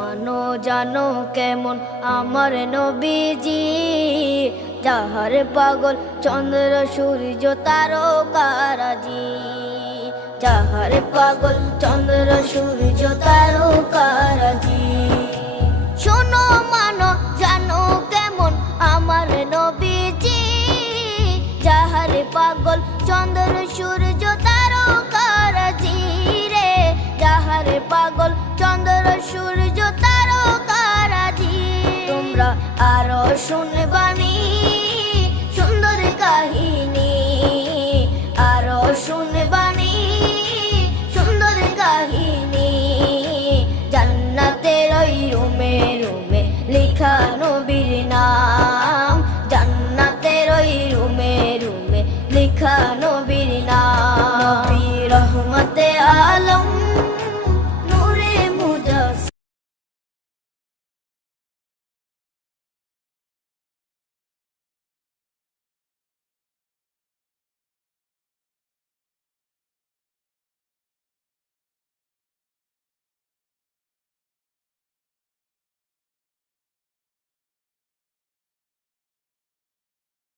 মানো জানো কেমন আমার নবীজি, যাহার পাগল চন্দ্র সূর্য তারকারাজি, যাহার পাগল চন্দ্র সূর্য তারকারাজি। শোনো মানো জানো কেমন আমার নবীজি, যাহার পাগল চন্দ্র সূর্য তারকারাজি রে, যাহার পাগল চন্দ্র সূর্য তারকারাজি। তোমরা আরো শুনে